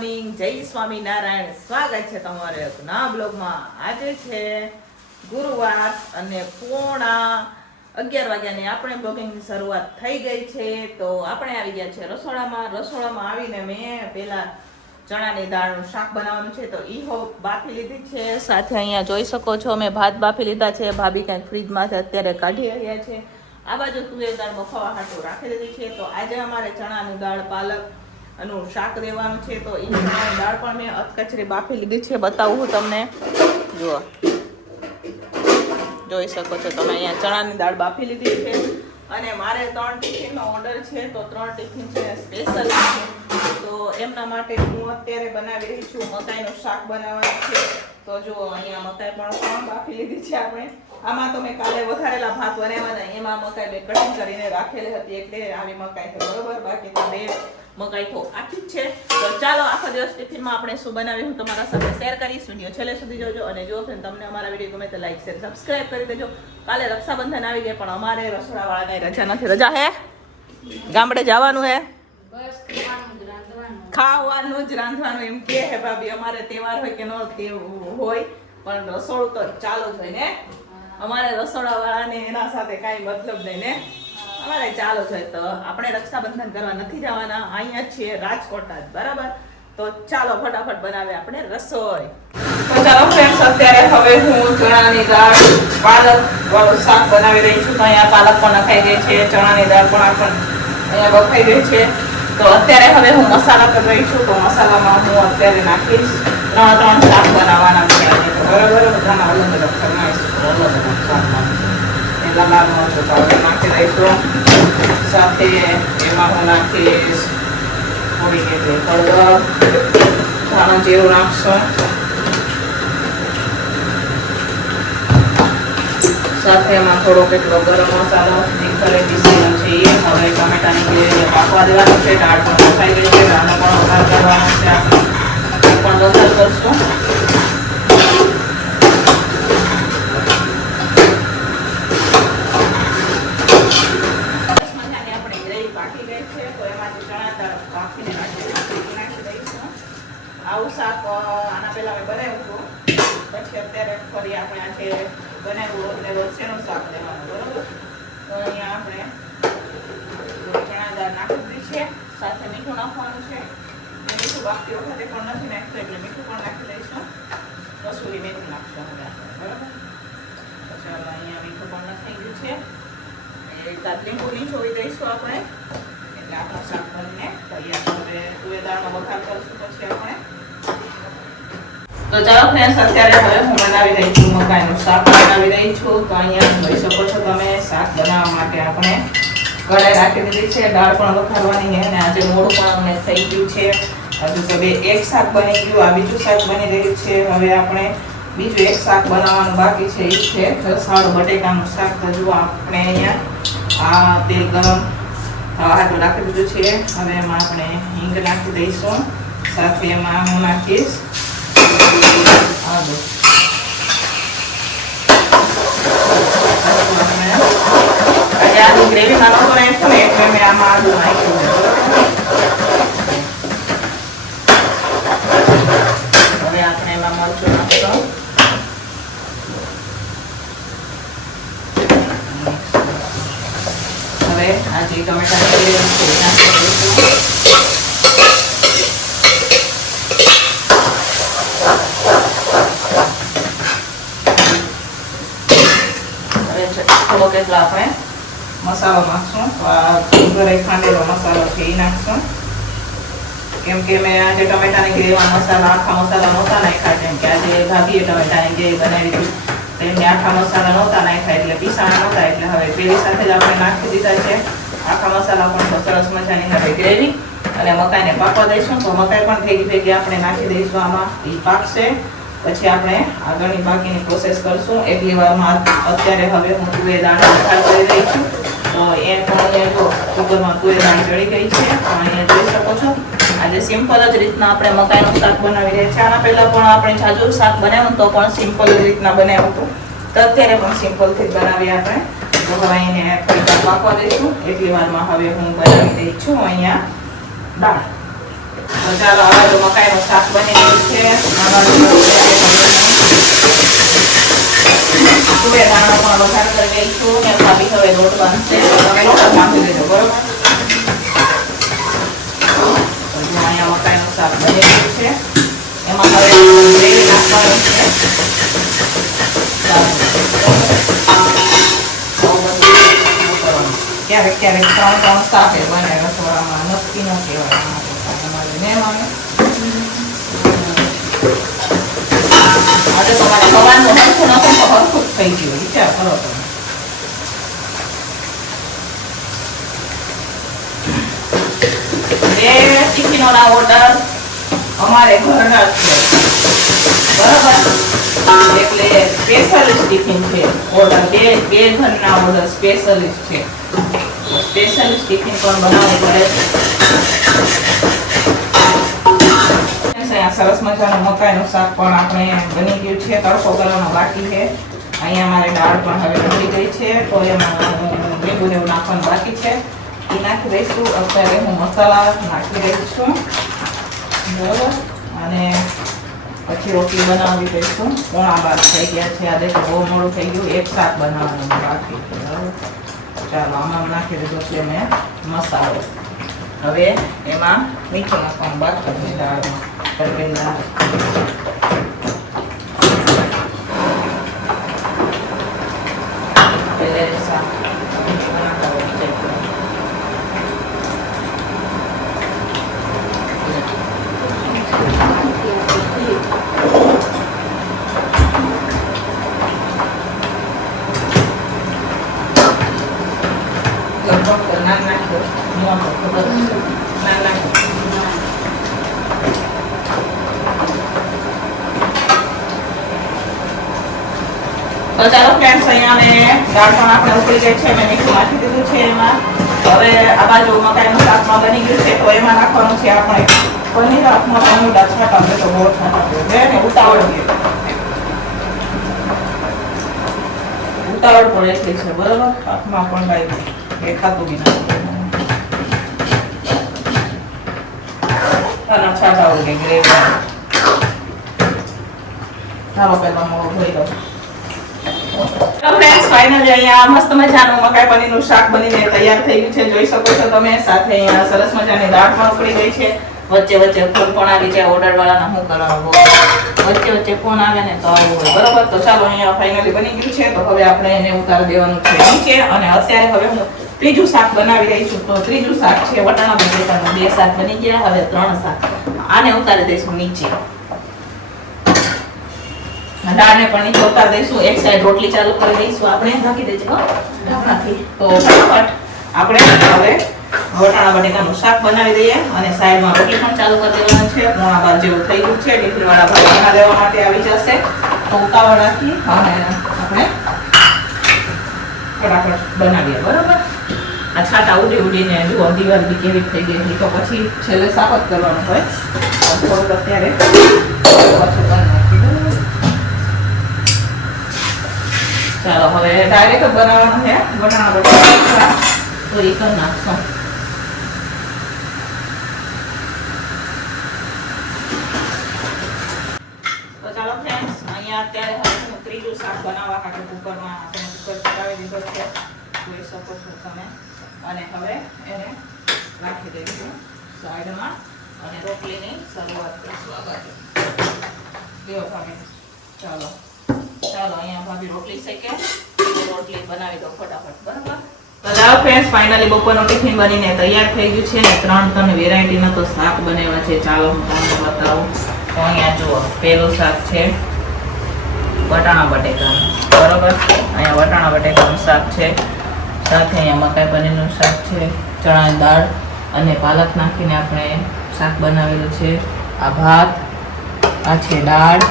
Morning, જય સ્વામિનારાયણ. સ્વાગત છે તમારે એક નવા બ્લોગમાં. આજે છે ગુરુવાર અને 11:30 વાગ્યાની આપણે બ્લોગિંગની શરૂઆત થઈ ગઈ છે. તો આપણે આવી ગયા છે રસોડામાં આવીને મેં પેલા ચણાની દાળનું શાક બનાવવાનું છે, તો ઈ બાફી લીધી છે. સાથે અહીંયા જોઈ શકો છો મેં ભાત બાફી લીધા છે. ભાભી કંઈક ફ્રીજમાંથી અત્યારે કાઢી રહ્યા છે. આ બાજુ તુવેર દાળ બફાવા હાટું રાખી દીધી છે. તો આજે અમારે ચણાની દાળ પાલક નું શાક દેવાનું છે. તો એ ચણાની દાળ પણ મેં અધકચરી બાફી લીધી છે. બતાવું હું તમને, જુઓ, જોઈ શકો છો તમે. અહીંયા ચણાની દાળ બાફી લીધી છે અને મારે 3 ટિફિનનો ઓર્ડર છે, તો 3 ટિફિન છે સ્પેશિયલ છે. તો એમના માટે હું અત્યારે બનાવી રહી છું મકાઈનું શાક બનાવવાનું છે. તો જુઓ, અહીંયા મકાઈ પણ બાફી લીધી છે આપણે. આમાં તો મેં કાલે વધારેલા ભાત બનાવ્યા, એમાં મકાઈ મેં કટિંગ કરીને રાખેલી હતી એટલે આવી મકાઈ છે, બરોબર. બાકી તો 2 મકાઈ તો આખી જ છે. તો ચાલો આખા દિવસ ટિફિનમાં આપણે શું બનાવ્યું હું તમારા સાથે શેર કરીશ. વિડીયો છેલ્લે સુધી જોજો અને જો તમને અમારા વિડીયો ગમે તો લાઈક શેર સબસ્ક્રાઇબ કરી દેજો. કાલે રક્ષાબંધન આવી ગઈ પણ અમારે રસોડાવાળાને રજા નથી. રજા હે? ગામડે જવાનું હે? બસ ખાવાનું જ રાંધવાનું એમ કે હે ભાભી. અમારે તહેવાર હોય કે ન હોય પણ રસોડું તો ચાલુ જ હોય ને. અમારે રસોડાવાળાને એના સાથે કાંઈ મતલબ નહીં ને, અમારે ચાલુ છે. તો આપણે રક્ષાબંધન કરવા નથી જવાના, અહીંયા જ છીએ રાજકોટ જ, બરાબર. તો ચાલો ફટાફટ બનાવે આપણે રસોઈ. તો ચાલો ફ્રેન્ડ્સ, અત્યારે હવે હું ચણાની દાળ પાલક વાળું શાક બનાવી રહી છું. તો અહીંયા પાલક પણ નખાઈ ગઈ છે, ચણાની દાળ પણ અહીંયા બફાઈ ગઈ છે. તો અત્યારે હવે હું મસાલા કરી રહી છું. તો મસાલામાં હું અત્યારે નાખીશ 3 શાક બનાવવાના છે આજે, બરાબર. બધાના અલગ અલગ ફરમાઈશ, અલગ અલગ શાકમાં લાલ મરચું પાવડર નાખી દઈશું. સાથે એમાં હું નાખીશ થોડી હળદર, ધાણા જીરું નાખશું. સાથે એમાં થોડો કેટલો ગરમ મસાલો ઘરે પીસેલો છે એ. હવે ટમેટાની ગ્રેવી પાકવા દેવાનું છે. દાળ પણ બફાઈ ગઈ છે, આનો પણ વઘાર કરવાનો છે. આપણે પણ વઘાર કરશું. આવું શાક આના પહેલા મેં બનાવ્યું હતું, પછી અત્યારે ફરી આપણે આજે બનાવ્યું એટલે રોજ શેનું શાક લેવાનું, બરોબર. તો અહીંયા આપણે ચણા દાળ નાખી દીધી છે, સાથે મીઠું નાખવાનું છે. મીઠું બાકી વખતે પણ નથી નાખતું એટલે મીઠું પણ નાખી દઈશું. કસૂરી મેથી નાખશું હવે આપણે, બરાબર. પછી અહીંયા મીઠું પણ નાખી ગયું છે. એક લીંબુ નીચોવી દઈશું આપણે એટલે આપણું શાક બનીને તૈયાર. હવે તુવેર દાળનો વઘાર કરીશું પછી આપણે. તો ચાલો ફ્રેન્ડ્સ, અત્યારે હવે હું બનાવી રહી છું મકાઈનું શાક બનાવી રહી છું. તો અહીંયા જોઈ શકો છો તમે, શાક બનાવવા માટે આપણે કઢાઈ રાખી દીધી છે. દાળ પણ વઘારવાની છે અને આજે મોડું પણ અમને થઈ ગયું છે. હજુ તો એક શાક બની ગયું, આ બીજું શાક બની રહ્યું છે. હવે આપણે બીજું એક શાક બનાવવાનું બાકી છે, એ છે રસાવાળું બટેકાનું શાક. હજુ આપણે અહીંયા આ તેલ ગરમ હાટું રાખી દીધું છે. હવે એમાં આપણે હિંગ નાખી દઈશું. સાથે એમાં હું નાખીશ આદુ. આજે આદુ ગ્રેવીમાં નહોતું નાખ્યું ને એટલે મેં આમાં આદુ નાખ્યું. હવે આપણે એમાં મરચું નાખીશું. હવે આ જે ટમેટાની ગ્રેવી છે એ નાખી દઈશું. થોડોક એટલો આપણે મસાલો નાખશું. તો આ ઘરે ખાંડેલો મસાલો છે એ નાખશું. કેમ કે મેં આજે ટમેટાની ગ્રેવીમાં મસાલા આખા મસાલા નહોતા નાખ્યા, કેમ કે આજે ભાભીએ ટમેટાની ગ્રેવી બનાવી હતી તો એમને આખા મસાલા નહોતા નાખ્યા એટલે પીસાણા નહોતા. એટલે હવે પેલી સાથે જ આપણે નાખી દીધા છે આખા મસાલા પણ. તો સરસ મજાની હવે ગ્રેવી અને મકાઈને પાકવા દઈશું. તો મકાઈ પણ ભેગી આપણે નાખી દઈશું આમાં, એ પાકશે. પછી આપણે આગળની બાકીની પ્રોસેસ કરશું. એટલી વારમાં અત્યારે હવે હું તુવેર દાળ વઘાર કરી રહી છું. તો એ પણ અહીંયા જો કુકરમાં તુવેર દાળ ચડી ગઈ છે. તો અહીંયા જોઈ શકો છો આજે સિમ્પલ જ રીતના આપણે મકાઈનું શાક બનાવી રહ્યા છીએ. આના પહેલાં પણ આપણે જાજુ શાક બનાવ્યું તો પણ સિમ્પલ જ રીતના બનાવ્યું હતું. તો અત્યારે પણ સિમ્પલથી જ બનાવીએ આપણે. તો હવે એને થોડીક પાકવા દઈશું. એટલી વારમાં હવે હું બનાવી દઈ છું અહીંયા દાળ. તો ચાલો હવે તો મકાઈનું શાક બની ગયું છે. તુવેર દાણાનો પણ વઘાર કરી દઈશું ને ભાભી હવે લોટ બાંધશે. તમે લોટ બાંધી દેજો, બરોબર? અહીંયા મકાઈનું શાક બની ગયું છે. એમાં હવે તેલ નાખવાનું છે. ક્યારેક ક્યારેક 3 શાક બને રસોડામાં, નક્કી ન કહેવાય. આજે તમારે સવારનું હરખું નથી તો હરખું જ થઈ ગયું. વિચાર કરો તમે. બે ટિફિનોના ઓર્ડર અમારે ઘરના જ છે, બરાબર? એટલે સ્પેશિયલિસ્ટ ટિફિન છે ઓર્ડર. બે ઘરના ઓર્ડર સ્પેશિયલિસ્ટ છે. સ્પેશિયલિસ્ટ ટિફિન પણ બનાવવું પડે. સરસ મજાનું મકાઈનું શાક પણ આપણે બની ગયું છે. તડકો કરવાનો બાકી છે. અહીંયા મારે દાળ પણ હવે બની ગઈ છે, તો એમાં લીંબુ એવું નાખવાનું બાકી છે. એ નાખી દઈશું. અત્યારે હું મસાલા નાખી રહી છું, બરાબર? અને પછી રોટલી બનાવી દઈશું. 11:30 થઈ ગયા છે. આજે તો બહુ મોડું થઈ ગયું. એક શાક બનાવવાનું બાકી છે, બરાબર? ચાલો આમાં નાખી દીધો છે મેં મસાલો. હવે એમાં મીઠું નાખવાનું બાકી છે દાળમાં. તો ચાલો ફ્રેન્ડ્સ, અહીંયા મેં દાળ પણ આપણે ઉકળી ગઈ છે. મેં મીઠું નાખી દીધું છે એમાં. હવે આ બાજુ મકાઈનું શાકમાં બની ગયું છે, તો એમાં નાખવાનું છે આપણે પનીર. હાથમાં પનીર છાંટા દે તો બહુ છાંટા દે ને ઉતાવળ દે. ઉતાવળ પણ એટલી છે, બરોબર? હાથમાં પણ કાંઈ દેખાતું બી નથી. છાંટા ઉડે ગ્રેવી. ચાલો પહેલા મોડું ધોઈ દઉં. ફ્રેન્ડ્સ, ફાઇનલી અહીંયા મસ્ત મજાનું મકાઈ પનીરનું શાક બનીને તૈયાર થઈ ગયું છે. જોઈ શકો છો તમે. સાથે અહીંયા સરસ મજાની દાળ પણ ઉકળી ગઈ છે. વચ્ચે વચ્ચે ફોન પણ આવી જાય. ઓર્ડર વાળાને શું કરાવવો, વચ્ચે વચ્ચે ફોન આવે ને તો આવું હોય, બરોબર? તો ચાલો અહીંયા ફાઇનલી બની ગયું છે. તો હવે આપણે એને ઉતારી દેવાનું છે નીચે. અને અત્યારે હવે હું ત્રીજું શાક બનાવી રહી છું. તો ત્રીજું શાક છે વટાણા બટેટાનું. 2 શાક બની ગયા, હવે 3 શાક. આને ઉતારી દઈશું નીચે. દાળને પણ નીચે ઉતારી દઈશું. એક સાઈડ રોટલી ચાલુ કરી દઈશું આપણે. ઢાંકી દેજો ઢાંકણાથી. તો ફટાફટ આપણે હવે વટાણા બટેકાનું શાક બનાવી દઈએ અને સાઈડમાં રોટલી પણ ચાલુ કરી દેવાનું છે. 11:30 જેવું થઈ ગયું છે. ટિફિન વાળા ભાઈ બના દેવા માટે આવી જશે. તો ઉતાવળ રાખી અને આપણે ફટાફટ બનાવીએ, બરોબર? આ છાટા ઉડી ઉડીને જુઓ દિવાલ બી કેવી થઈ ગઈ. તો પછી છેલ્લે સાફ જ કરવાનું હોય. થોડુંક અત્યારે પાછું કરી નાખી દઉં. ચાલો હવે ડાયરેક્ટ બનાવવાનું છે વટાણા બટેકા. તો એ કરી નાખશું. તો ચાલો ફ્રેન્ડ્સ, અહીંયા અત્યારે હવે હું ત્રીજું શાક બનાવવા માટે કુકરમાં આપણે કુકર ચડાવી દીધો છે, જોઈ શકો છો તમે. અને હવે એને રાખી દઈશું સાઈડમાં અને રોટલીની શરૂઆત કરીશું આ બાજુ. દેવો ભાભી. ચાલો અહીંયા ભાભી રોટલી શેકે. રોટલી બનાવી દો ફટાફટ, બરાબર? તો ચાલો ફ્રેન્ડ્સ, ફાઇનલી બપોરનું ટિફિન બનીને તૈયાર થઈ ગયું છે ને 3 વેરાયટીના તો શાક બનાવ્યા છે. ચાલો હું તમને બતાવું. તો અહીંયા જુઓ, પહેલું શાક છે વટાણા બટેકાનું, બરોબર? અહીંયા વટાણા બટેકાનું શાક છે. સાથે અહીંયા મકાઈ પનીરનું શાક છે. ચણાની દાળ અને પાલક નાખીને આપણે શાક બનાવેલું છે. આ ભાત, આ છે દાળ,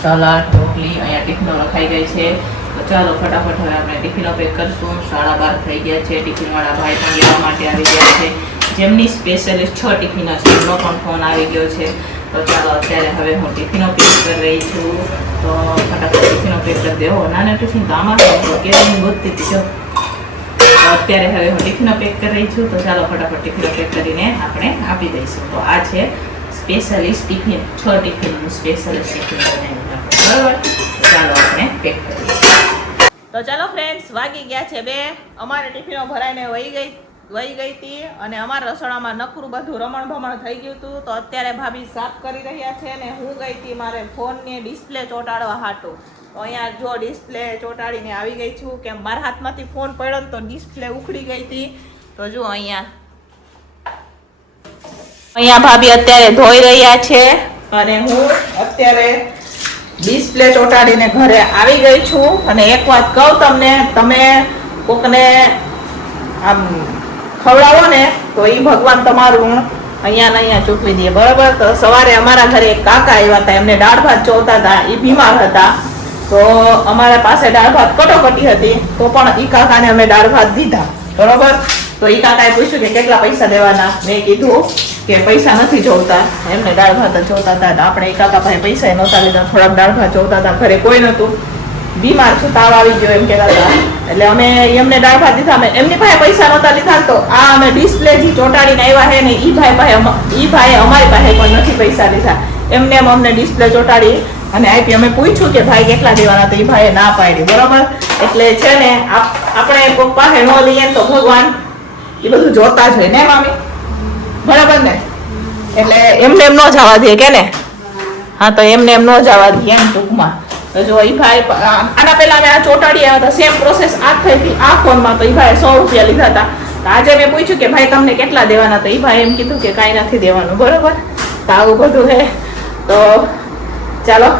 સલાડ, રોટલી. અહીંયા ટિફિનો રખાઈ ગઈ છે. તો ચાલો ફટાફટ હવે આપણે ટિફિનો પેક કરશું. 12:30 થઈ ગયા છે. ટિફિનવાળા ભાઈ પણ લેવા માટે આવી ગયા છે. જેમની સ્પેશિયલિસ્ટ 6 ટિફિનો છે એમનો પણ ફોન આવી ગયો છે. તો ચાલો અત્યારે હવે હું ટિફિનો પેક કરી રહી છું. તો ફટાફટ ટિફિનો પેક કરી દેવો. નાના ટિફિન તો આમાં કેવી ગોતતી હતી જો. તો અત્યારે હવે હું ટિફિનો પેક કરી રહી છું. તો ચાલો ફટાફટ ટિફિનો પેક કરીને આપણે આપી દઈશું. તો આ છે સ્પેશિયલિસ્ટ ટિફિન 6 ટિફિનનું સ્પેશિયલિસ્ટ ટિફિન બનાવ્યું બરાબર. ચાલો આપણે પેક કરીએ. તો ચાલો ફ્રેન્ડ્સ, વાગી ગયા છે 2. અમારે ટિફિનો ભરાઈને વહી ગઈ હતી અને અમારા રસોડામાં નકરું બધું રમણ ભમણ થઈ ગયું હતું. તો અત્યારે ભાભી સાફ કરી રહ્યા છે ને હું ગઈ હતી મારે ફોનની ડિસ્પ્લે ચોંટાડવા હાટું. તો અહીંયા જો ડિસ્પ્લે ચોંટાડીને આવી ગઈ છું. કેમ મારા હાથમાંથી ફોન પડ્યો ને તો ડિસ્પ્લે ઉખડી ગઈ હતી. તો જો અહીંયા ભાભી અત્યારે ધોઈ રહ્યા છે અને હું અત્યારે ડિસ્પ્લે ચોંટાડીને ઘરે આવી ગઈ છું. અને એક વાત કહું તમને, તમે કોકને આમ ખવડાવો ને તો એ ભગવાન તમારું અહીંયા ચૂકવી દે બરાબર. તો સવારે અમારા ઘરે એક કાકા આવ્યા હતા, એમને દાળ ભાત જોતા હતા, એ બીમાર હતા. તો અમારા પાસે દાળ ભાત કટોકટી હતી તો પણ એ કાકાને અમે દાળ ભાત દીધા બરોબર. તો એ કાકાએ પૂછ્યું કે કેટલા પૈસા દેવાના. મેં કીધું કે પૈસા નથી જોતા, એમને દાળ ભાત જ જોતા હતા. આપણે એ કાકા પાસે પૈસા નહોતા લીધા, થોડાક દાળ ભાત જોતા હતા. ઘરે કોઈ નહોતું, બીમાર છું, તાવ આવી ગયો એમ કહેતા હતા. એટલે અમે એમને દાળ ભાત દીધા. અમે એમની પાસે પૈસા નહોતા લીધા. તો આ અમે ડિસ્પ્લે જે ચોંટાડીને આવ્યા છે ને એ ભાઈએ અમારી પાસે પણ નથી પૈસા લીધા. એમને અમને ડિસ્પ્લે ચોંટાડી અને આપી. અમે પૂછ્યું કે ભાઈ કેટલા દેવાના, તો એ ભાઈએ ના પાડી બરોબર. એટલે છે ને આપણે કોક પાસે ન લઈએ તો ભગવાન એ બધું જોતા જ હોય ને મામી, બરાબર ને. એટલે એમને એમ ન જવા દે કે ને. હા, તો એમને એમ ન જવા દે એમ ટૂંકમાં. તો જો એ ભાઈ આના પહેલા અમે આ ચોંટાડી આવ્યા હતા, સેમ પ્રોસેસ આ થઈ હતી આ ફોનમાં. તો એ ભાઈ 100 રૂપિયા લીધા હતા. તો આજે મેં પૂછ્યું કે ભાઈ તમને કેટલા દેવાના. તો એ ભાઈ એમ કીધું કે કાંઈ નથી દેવાનું બરોબર. તો આવું બધું છે. તો ચાલો,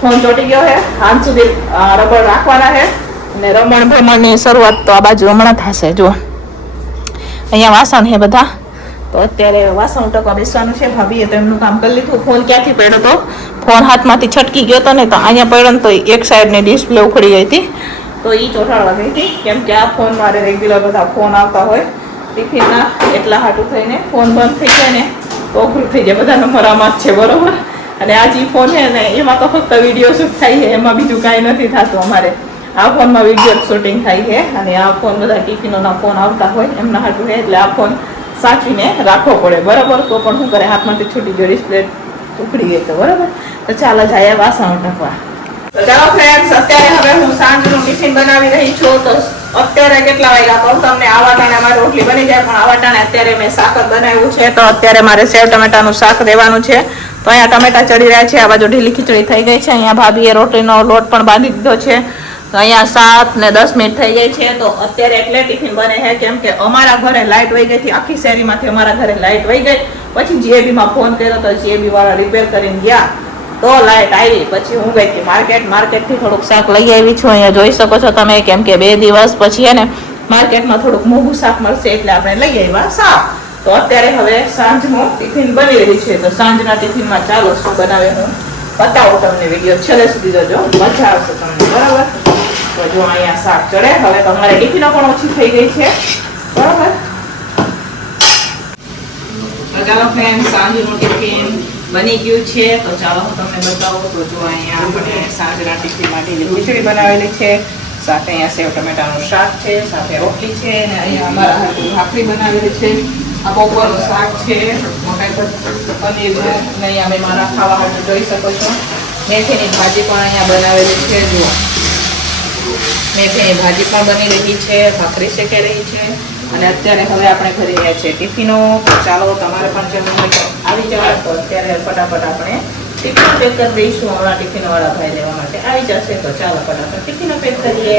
ફોન ચોંટી ગયો છે, હાથ સુધી રબર રાખવાના છે અને રમણ ભમણની શરૂઆત તો આ બાજુ હમણાં થશે. જો અહીંયા વાસણ છે બધા. તો અત્યારે વાસણ ટકવા બેસવાનું છે. ભાભીએ તો એમનું કામ કરી લીધું. ફોન ક્યાંથી પડ્યો તો, ફોન હાથમાંથી છટકી ગયો હતો ને તો અહીંયા પડ્યો ને તો એક સાઈડની ડિસ્પ્લે ઉખડી ગઈ હતી. તો એ ચોંટાડવા ગઈ હતી. કેમ કે આ ફોન મારે રેગ્યુલર બધા ફોન આવતા હોય ટિફિનના, એટલા હાટું થઈને ફોન બંધ થઈ જાય ને તો અઘરું થઈ જાય. બધા નંબર આમાં જ છે બરોબર. અને આ જે ફોન છે ને એમાં તો ફક્ત વિડીયો શૂટ થાય છે, એમાં બીજું કાંઈ નથી થતું અમારે. આ ફોનમાં વિડીયો શૂટિંગ થાય છે અને આ ફોન બધા ટિફિનોના ફોન આવતા હોય એમના હાટું છે. એટલે આ ફોન સાચવીને રાખવો પડે બરાબર. તો પણ શું કરે, હાથમાંથી છૂટી ગયો, ડિસ્પ્લે ઉખડી ગઈ તો બરાબર. તો ચાલો જાય વાસણ ટકવા. તો ચાલો ફ્રેન્ડ્સ, અત્યારે હવે હું સાંજનું ટિફિન બનાવી રહી છું. તો અત્યારે કેટલા વાગ્યા કહું તમને, આવા ટાણે અમારે રોટલી બની જાય પણ આવા ટાણે અત્યારે મેં શાક બનાવ્યું છે. તો અત્યારે મારે સેવ ટમેટાનું શાક દેવાનું છે. તો અહીંયા ટમેટા ચડી રહ્યા છે, આ બાજુ ઢીલી ખીચડી થઈ ગઈ છે. અહીંયા ભાભીએ રોટલીનો લોટ પણ બાંધી દીધો છે. તો અહીંયા 7 ને 10 મિનિટ થઈ ગઈ છે. તો અત્યારે એટલે ટિફિન બને છે કેમ કે અમારા ઘરે લાઇટ વહી ગઈ હતી. આખી શેરીમાંથી અમારા ઘરે લાઇટ વહી ગઈ. પછી જીએબીમાં ફોન કર્યો તો જીએબી વાળા રિપેર કરીને ગયા તો લાઇટ આવી. પછી હું ગઈ હતી માર્કેટથી થોડુંક શાક લઈ આવી છું. અહીંયા જોઈ શકો છો તમે, કેમ કે 2 દિવસ પછી એને માર્કેટમાં થોડુંક મોંઘું શાક મળશે એટલે આપણે લઈ આવ્યા શાક. તો અત્યારે હવે સાંજનું ટિફિન બની રહી છે. તો સાંજના ટિફિનમાં ચાલો શું બનાવે હું બતાવું તમને. વિડીયો છેલ્લે સુધી જોજો, મજા આવશે તમને બરાબર. તો જો અહીંયા શાક ચડે. હવે તમારે ટિફિનો પણ ઓછી થઈ ગઈ છે બરાબર. તો ચાલો ફ્રેન્ડ, સાંજનું ટિફિન બની ગયું છે. તો ચાલો હું તમને બતાવું. તો જો અહીંયા આપણે સાંજના ટિફિન માટે ખીચડી બનાવેલી છે, સાથે અહીંયા સેવ ટમેટાનું શાક છે, સાથે રોટલી છે અને અહીંયા અમારા હાટુ ભાખરી બનાવેલી છે. આ બપોરનું શાક છે, પનીરનું. અને અહીંયા અમે મારા ખાવા માટે જોઈ શકો છો મેથીની ભાજી પણ અહીંયા બનાવેલી છે. જુઓ, મેથીની ભાજી પણ બની રહી છે, ભાખરી શેકાઈ રહી છે. અને અત્યારે હવે આપણે કરી રહ્યા છીએ ટિફિનો. તો ચાલો, તમારે પણ જમવું હોય આવી જવા. તો અત્યારે ફટાફટ આપણે ટિફિનો પેક કરી દઈશું. હમણાં ટિફિનોવાળા ભાઈ લેવા માટે આવી જશે. તો ચાલો ફટાફટ ટિફિનો પેક કરીએ.